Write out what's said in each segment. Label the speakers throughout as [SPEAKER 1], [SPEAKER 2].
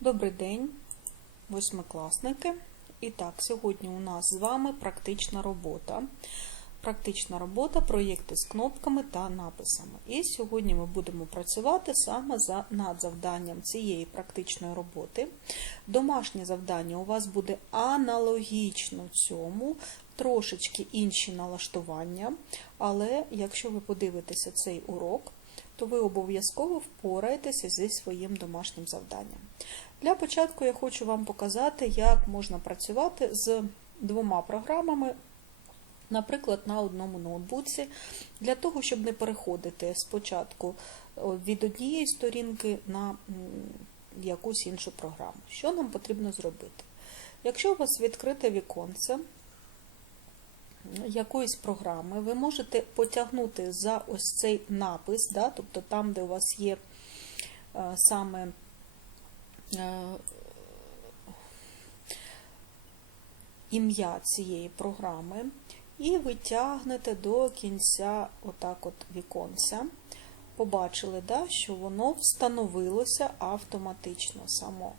[SPEAKER 1] Добрий день, восьмикласники. І так, сьогодні у нас з вами практична робота. Практична робота, проєкти з кнопками та написами. І сьогодні ми будемо працювати саме над завданням цієї практичної роботи. Домашнє завдання у вас буде аналогічно цьому, трошечки інші налаштування, але якщо ви подивитеся цей урок, то ви обов'язково впораєтеся зі своїм домашнім завданням. Для початку я хочу вам показати, як можна працювати з двома програмами, наприклад, на одному ноутбуці, для того, щоб не переходити спочатку від однієї сторінки на якусь іншу програму. Що нам потрібно зробити? Якщо у вас відкрите віконце, якоїсь програми, ви можете потягнути за ось цей напис, да, тобто там, де у вас є е, саме е, ім'я цієї програми, і ви тягнете до кінця отак от віконця. Побачили, да, що воно встановилося автоматично само.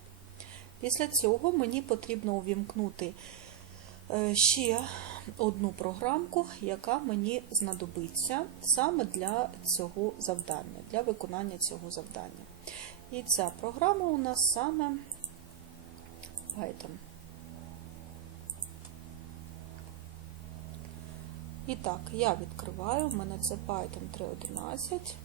[SPEAKER 1] Після цього мені потрібно увімкнути ще одну програмку, яка мені знадобиться саме для цього завдання, для виконання цього завдання. І ця програма у нас саме Python. І так, я відкриваю, у мене це Python 3.11.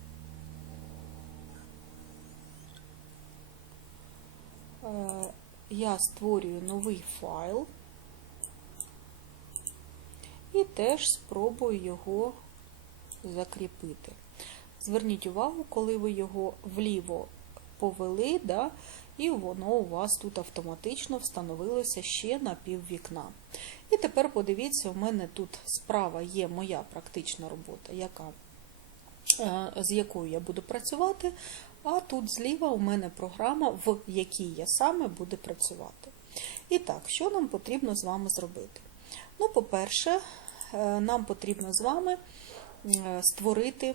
[SPEAKER 1] Я створюю новий файл і теж спробую його закріпити. Зверніть увагу, коли ви його вліво повели, да, і воно у вас тут автоматично встановилося ще на пів вікна. І тепер подивіться, у мене тут справа є моя практична робота, яка, з якою я буду працювати, а тут зліва у мене програма, в якій я саме буду працювати. І так, що нам потрібно з вами зробити? Ну, по-перше, нам потрібно з вами створити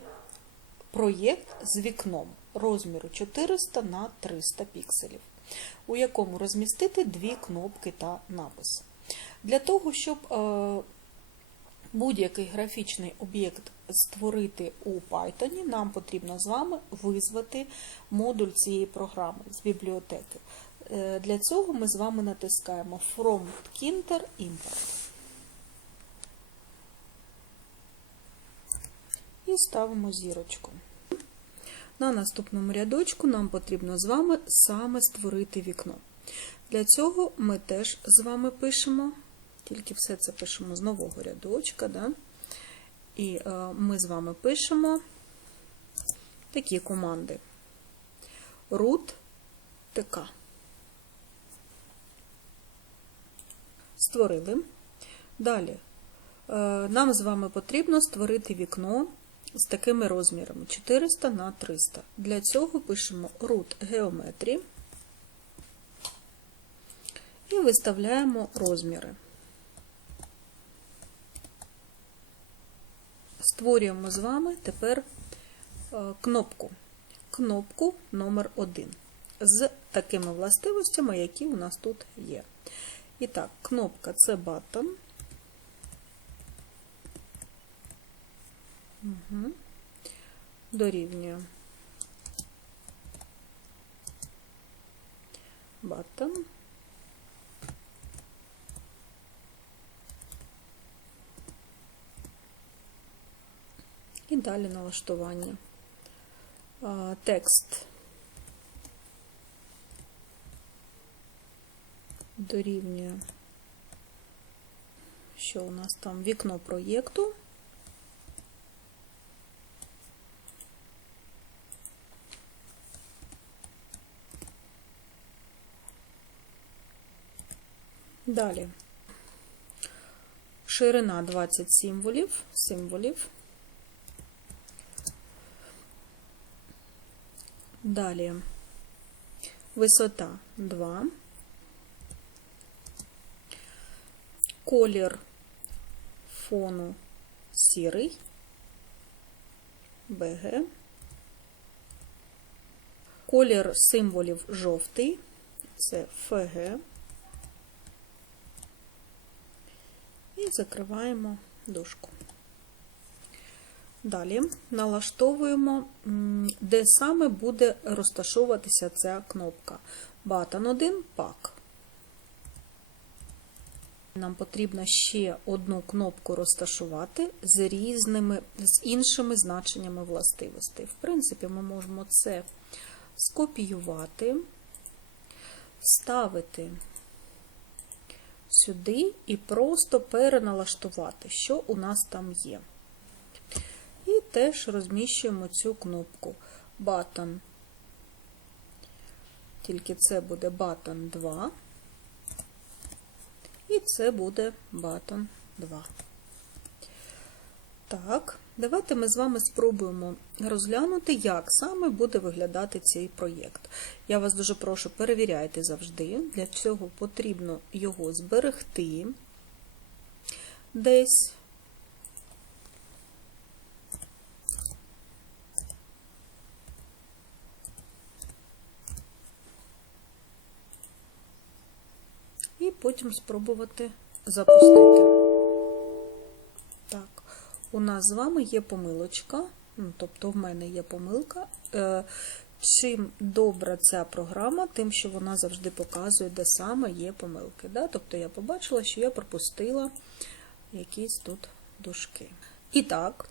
[SPEAKER 1] проєкт з вікном розміру 400 на 300 пікселів, у якому розмістити дві кнопки та написи. Для того, щоб будь-який графічний об'єкт створити у Python, нам потрібно з вами визвати модуль цієї програми з бібліотеки. Для цього ми з вами натискаємо From Kinter Import. І ставимо зірочку. На наступному рядочку нам потрібно з вами саме створити вікно. Для цього ми теж з вами пишемо, тільки все це пишемо з нового рядочка. Да? І е, ми з вами пишемо такі команди. root tk. Створили. Далі е, нам з вами потрібно створити вікно з такими розмірами 400 на 300. Для цього пишемо root geometry і виставляємо розміри. Створюємо з вами тепер кнопку. Кнопку номер 1 з такими властивостями, які у нас тут є. І так, кнопка це button. Угу. Дорівнює button. І далі налаштування. Текст дорівнює, що у нас там вікно проєкту. Далі. Ширина 20 символів, символів. Далі. Висота 2, колір фону сірий, БГ, колір символів жовтий, це ФГ. Закриваємо дужку. Далі налаштовуємо, де саме буде розташовуватися ця кнопка. Button 1 пак. Нам потрібно ще одну кнопку розташувати з різними, з іншими значеннями властивостей. В принципі, ми можемо це скопіювати, вставити сюди і просто переналаштувати, що у нас там є. І теж розміщуємо цю кнопку Button. Тільки це буде Button 2. І це буде Button 2. Так, давайте ми з вами спробуємо розглянути, як саме буде виглядати цей проєкт. Я вас дуже прошу, перевіряйте завжди. Для цього потрібно його зберегти десь. І потім спробувати запустити. У нас з вами є помилочка, ну, тобто в мене є помилка. Е, Чим добра ця програма, тим, що вона завжди показує, де саме є помилки. Да? Тобто я побачила, що я пропустила якісь тут дужки. І так,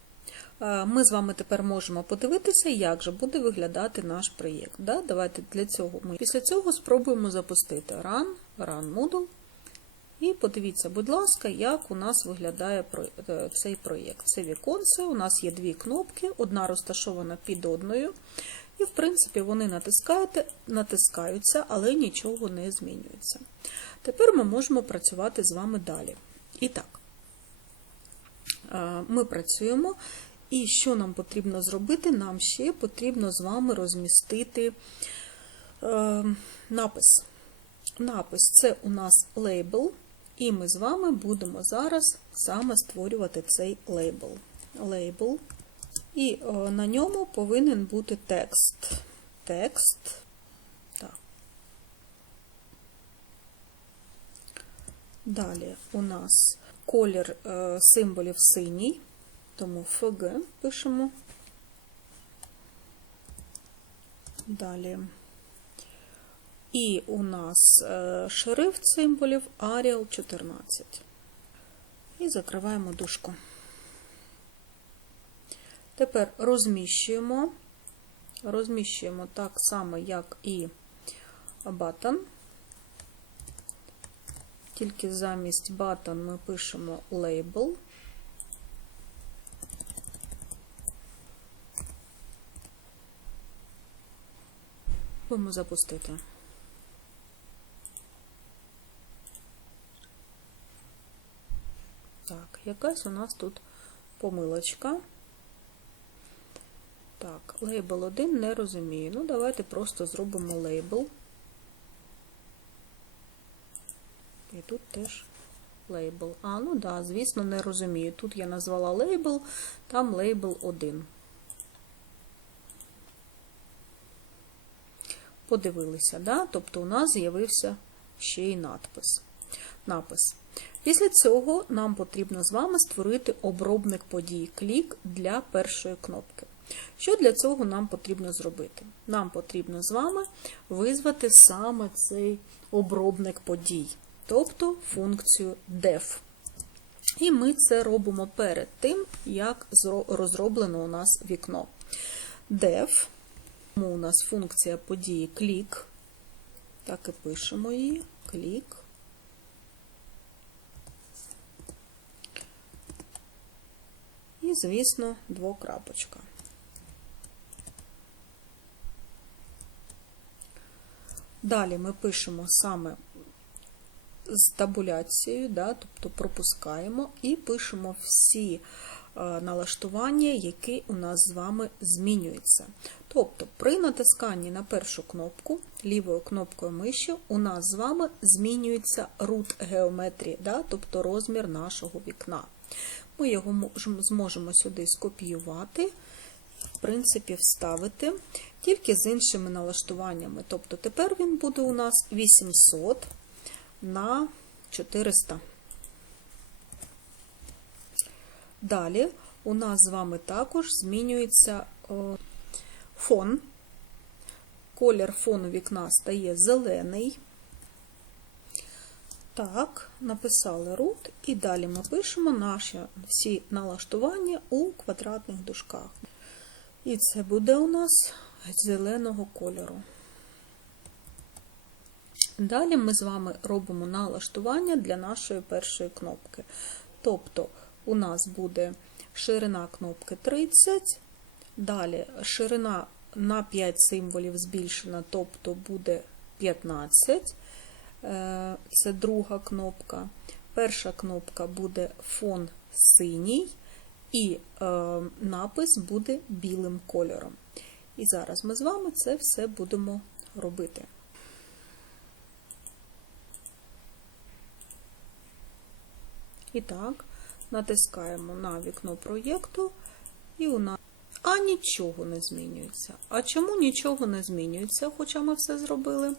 [SPEAKER 1] е, ми з вами тепер можемо подивитися, як же буде виглядати наш проєкт. Да? Давайте для цього ми після цього спробуємо запустити Run, Run Moodle. І подивіться, будь ласка, як у нас виглядає цей проєкт. Це віконце, у нас є дві кнопки, одна розташована під одною. І, в принципі, вони натискаються, але нічого не змінюється. Тепер ми можемо працювати з вами далі. І так, е, ми працюємо. І що нам потрібно зробити? Нам ще потрібно з вами розмістити е, напис. Напис це у нас лейбл, і ми з вами будемо зараз саме створювати цей лейбл. Лейбл. І о, на ньому повинен бути текст. Текст. Так. Далі у нас колір е, символів синій, тому FG пишемо. Далі. І у нас е, шрифт символів Arial 14. І закриваємо дужку. Тепер розміщуємо, розміщуємо так само, як і button. Тільки замість button ми пишемо label. Будемо запустити. Так, якась у нас тут помилочка. Так, лейбл 1 не розумію. Ну, давайте просто зробимо лейбл. І тут теж лейбл. А, ну да, звісно, не розумію. Тут я назвала лейбл, там лейбл 1. Подивилися, да? Тобто у нас з'явився ще й надпис. напис. Після цього нам потрібно з вами створити обробник подій клік для першої кнопки. Що для цього нам потрібно зробити? Нам потрібно з вами визвати саме цей обробник подій, тобто функцію def. І ми це робимо перед тим, як розроблено у нас вікно. def, у нас функція події клік, так і пишемо її, клік. І, звісно, двокрапочка. Далі ми пишемо саме з табуляцією, да, тобто пропускаємо і пишемо всі е, налаштування, які у нас з вами змінюються. Тобто, при натисканні на першу кнопку, лівою кнопкою миші, у нас з вами змінюється root геометрії, да, тобто розмір нашого вікна. Ми його зможемо сюди скопіювати, в принципі, вставити. тільки з іншими налаштуваннями. Тобто тепер він буде у нас 800 на 400. Далі у нас з вами також змінюється фон. Колір фону вікна стає зелений. Так, написали root, і далі ми пишемо наші всі налаштування у квадратних дужках. І це буде у нас зеленого кольору. Далі ми з вами робимо налаштування для нашої першої кнопки. Тобто, у нас буде ширина кнопки 30, далі ширина на 5 символів збільшена, тобто буде 15. Е, Це друга кнопка. Перша кнопка буде фон синій, і е, напис буде білим кольором. І зараз ми з вами це все будемо робити. І так, натискаємо на вікно проєкту, і у нас. А нічого не змінюється. А чому нічого не змінюється, хоча ми все зробили?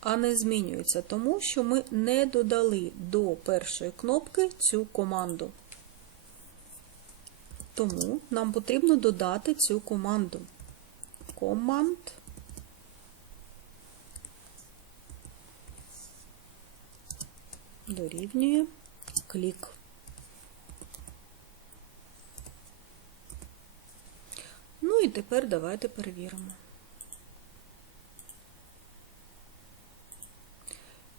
[SPEAKER 1] А не змінюється, тому що ми не додали до першої кнопки цю команду. Тому нам потрібно додати цю команду. Команд. Дорівнює клік. І тепер давайте перевіримо.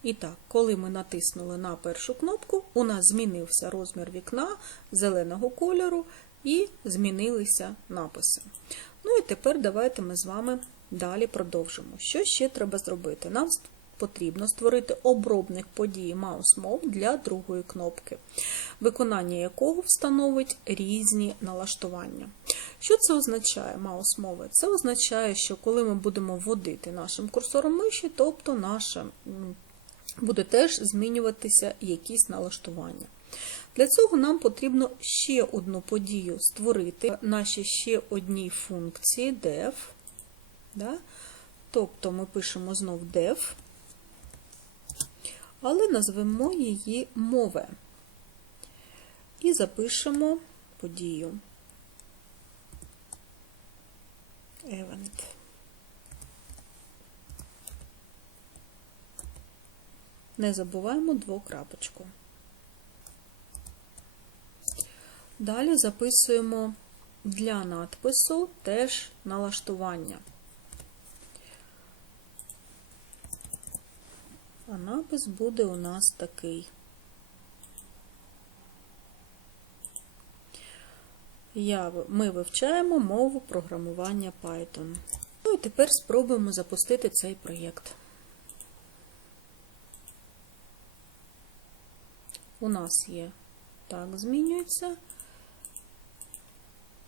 [SPEAKER 1] І так, коли ми натиснули на першу кнопку, у нас змінився розмір вікна зеленого кольору і змінилися написи. Ну і тепер давайте ми з вами далі продовжимо. Що ще треба зробити? Нам потрібно створити обробник події MouseMove для другої кнопки, виконання якого встановить різні налаштування. Що це означає MouseMove? Це означає, що коли ми будемо вводити нашим курсором миші, тобто наша буде теж змінюватися якісь налаштування. Для цього нам потрібно ще одну подію створити наші ще одній функції def. Да? Тобто ми пишемо знов def, але назвемо її мове. І запишемо подію event. Не забуваємо двокрапочку. Далі записуємо для надпису теж налаштування. А напис буде у нас такий. Я, Ми вивчаємо мову програмування Python. Ну і тепер спробуємо запустити цей проєкт. У нас є так, змінюється.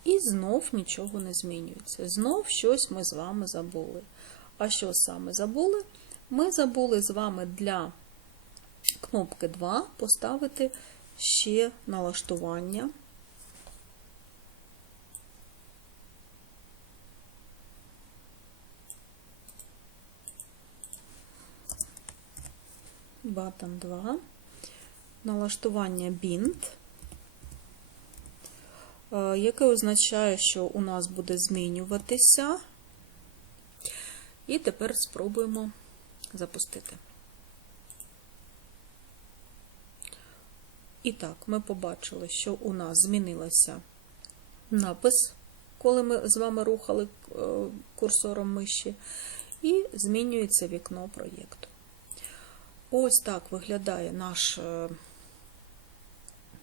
[SPEAKER 1] І знов нічого не змінюється. Знов щось ми з вами забули. А що саме забули? Ми забули з вами для кнопки 2 поставити ще налаштування. Button 2, налаштування bind, е, яке означає, що у нас буде змінюватися. І тепер спробуємо запустити. І так, ми побачили, що у нас змінилося напис, коли ми з вами рухали е, курсором миші, і змінюється вікно проєкту. Ось так виглядає наш е,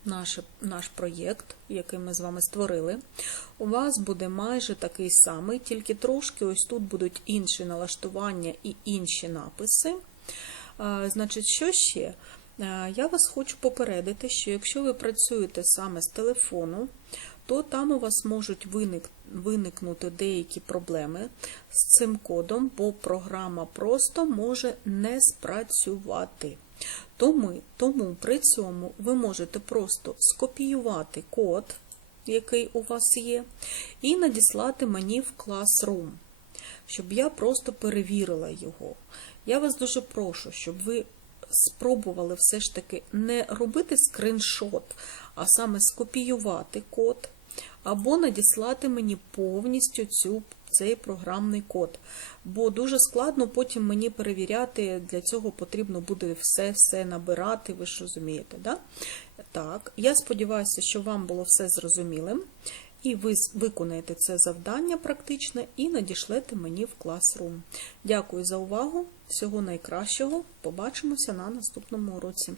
[SPEAKER 1] наш, наш проєкт, який ми з вами створили. У вас буде майже такий самий, тільки трошки ось тут будуть інші налаштування і інші написи. Значить, що ще? Я вас хочу попередити, що якщо ви працюєте саме з телефону, то там у вас можуть виникнути деякі проблеми з цим кодом, бо програма просто може не спрацювати. Тому, тому при цьому ви можете просто скопіювати код, який у вас є, і надіслати мені в Classroom. щоб я просто перевірила його. Я вас дуже прошу, щоб ви спробували все ж таки не робити скриншот, а саме скопіювати код, або надіслати мені повністю цю, цей програмний код. Бо дуже складно потім мені перевіряти, для цього потрібно буде все-все набирати, ви ж розумієте, да? Так, я сподіваюся, що вам було все зрозумілим. І ви виконаєте це завдання практичне і надішлете мені в Classroom. Дякую за увагу. Всього найкращого. Побачимося на наступному уроці.